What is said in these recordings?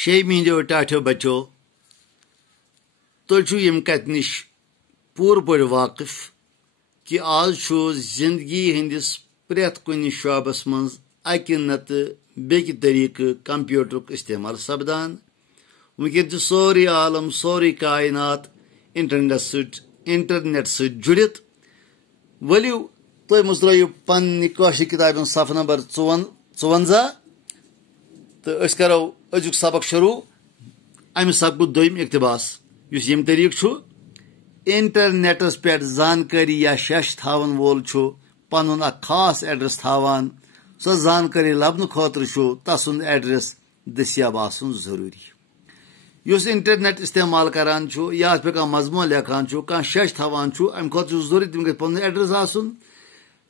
شے میندو ٹاٹھو بچو تُہۍ چھِو ییٚمہِ کتھِ نِش پوٗرٕ پٲٹھۍ واقف کہ آز چھُ زندگی ہندس پرٛٮ۪تھ کُنہِ شعبس منٛز اکہِ نتہٕ بیٚکہِ طٔریٖقہٕ کمپیوٗٹرُک استعمال سپدان وٕنکٮ۪ن چھُ سورُے عالم سورُے کائنات انٹرنیٹ سۭتۍ جُڑِتھ ؤلِو تُہۍ مٔژرٲیِو پننہِ کٲشِر کِتابہِ ہُنٛد صفحہٕ نمبر 54 تہٕ أسۍ کرو أزیُک سبق شروٗع امہِ سبقُک دوٚیِم اقتباس یُس ییٚمہِ طٔریٖقہٕ چھُ انٹرنیٹس پٮ۪ٹھ زانکٲری یا شش تھاون وول چھُ پنُن اکھ خاص ایڈرس تھاوان سۄ زانکٲری لبنہٕ خٲطرٕ چھُ تسُنٛد ایڈرس دٔستیاب آسُن ضروٗری یُس انٹرنیٹ استعمال کران چھُ یا اتھ پٮ۪ٹھ کانٛہہ مضموٗن لیکھان چھُ کانٛہہ شش تھاوان چھُ امہِ خٲطرٕ چھُ ضروٗری تٔمِس گژھِ پنُن ایڈرس آسُن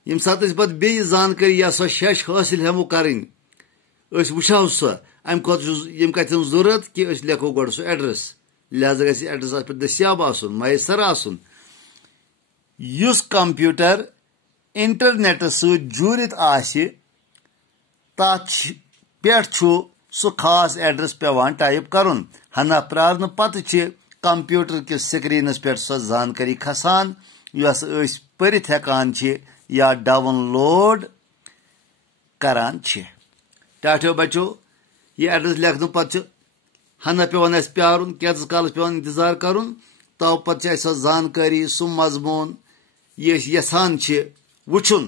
ییٚمہِ ساتہٕ أسۍ پتہٕ بیٚیہِ زانکٲری یا سۄ شش حٲصِل ہٮ۪مو کرٕنۍ أسۍ وٕچھو سۄ امہِ خٲطرٕ چھُ ییٚمہِ کتھِ ہٕنٛز ضروٗرت کہِ أسۍ لیکھو گۄڈٕ سُہ ایڈرس لہذا گژھِ ایڈرس اتھ پٮ۪ٹھ دٔستیاب آسُن میسر آسُن یُس کمپیوٗٹر انٹرنیٹس سۭتۍ جوٗرِتھ آسہِ تتھ پٮ۪ٹھ چھُ سُہ خاص ایڈرس پیوان ٹایپ کرُن ہنا پرارنہٕ پتہٕ چھِ کمپیوٗٹر کِس سکریٖنس پٮ۪ٹھ سۄ زانکٲری کھسان یۄس أسۍ پٔرِتھ ہٮ۪کان چھِ یا ڈاوُن لوڈ کران چھِ ٹاٹھیو بچو یہِ ایڈرس لیکھنہٕ پتہٕ چھِ ہنا پیوان اسہِ پیارُن کینٛژس کالس پیوان انتظار کرُن تو پتہٕ چھِ اسہِ سۄ زانکٲری سُہ مضموٗن یہِ أسۍ یژھان چھِ وٕچھُن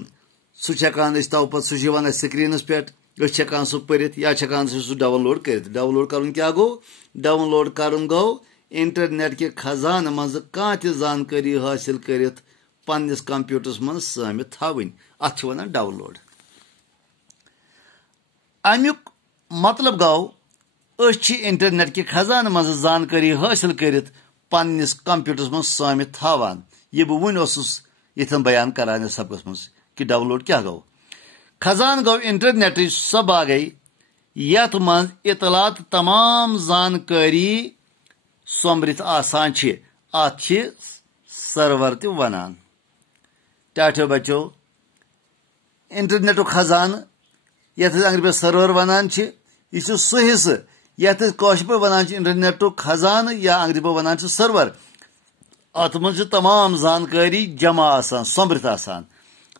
سُہ چھِ ہٮ۪کان أسۍ تو پتہٕ سُہ چھُ یِوان اسہِ سکریٖنس پٮ۪ٹھ أسۍ چھِ ہٮ۪کان سُہ پٔرِتھ یا چھِ ہٮ۪کان سُہ ڈاوُن لوڈ کٔرِتھ ڈاوُن لوڈ کرُن کیٛاہ گوٚو ڈاوُن لوڈ کرُن گوٚو انٹرنیٹ کہِ خزانہٕ منٛزٕ کانٛہہ تہِ زانکٲری حٲصِل کٔرِتھ پننِس کمپیوٗٹرس منٛز سٲمِتھ تھاوٕنۍ اتھ چھِ ونان ڈاوُن لوڈ امیُک مطلب گوٚو أسۍ چھِ انٹرنیٹ کہِ خزانہٕ منٛزٕ زانکٲری حٲصِل کٔرِتھ پننِس کمپیوٗٹرس منٛز سٲمِتھ تھاوان یہِ بہٕ وُنۍ اوسُس ییٚتھٮ۪ن بیان کران یتھ سبقس منٛز کہِ ڈاوُن لوڈ کیٛاہ گوٚو خزانہٕ گوٚو انٹرنیٹٕچ سۄ باگے یتھ منٛز اطلاع تہٕ تمام زانکٲری سومبرِتھ آسان چھِ اتھ چھِ سرور تہِ ونان ٹاٹھیو بچو انٹرنیٹُک خزانہٕ یتھ أسۍ انگریزی پٲٹھۍ سرور ونان چھِ یہِ چھُ سُہ حصہٕ یتھ أسۍ کٲشِر پٲٹھۍ ونان چھِ انٹرنیٹُک خزانہٕ یا انگریزی پٲٹھۍ ونان چھِ سرور اتھ منٛز چھِ تمام زانکٲری جمع آسان سومبرِتھ آسان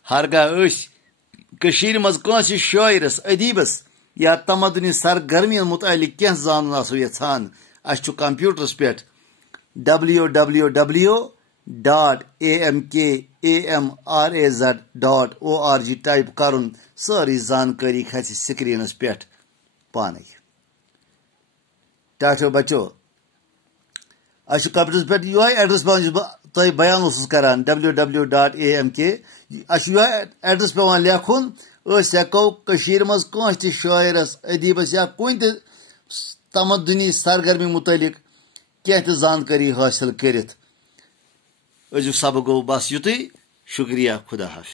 ہرگاہ أسۍ کٔشیٖرِ منٛز کٲنٛسہِ شٲعرس ادیٖبس یا تمدنی سرگرمین متعلق کینٛہہ زانُن آسو یژھان اسہِ چھُ کمپیوٗٹرس پٮ۪ٹھ www.amkramraz.org ٹایپ کرُن سٲرٕے زانکٲری کھسہِ سکریٖنس پٮ۪ٹھ پانے ٹاٹھیو بچو اسہِ چھُ کمپیوٗٹرس پٮ۪ٹھ یِہوے ایڈرس پیوان یُس بہٕ تۄہہِ بیان اوسُس کران www.amk اسہِ چھُ یِہوے ایڈرس پیوان لیکھُن أسۍ ہٮ۪کو کٔشیٖرِ منٛز کٲنٛسہِ تہِ شٲعرس ادیٖبس یا کُنہِ تہِ تمدنی سرگرمی متعلق کینٛہہ تہِ زانکٲری حٲصِل کٔرِتھ أزیُک سبق گوٚو بس یُتُے شُکریہ خدا حافظ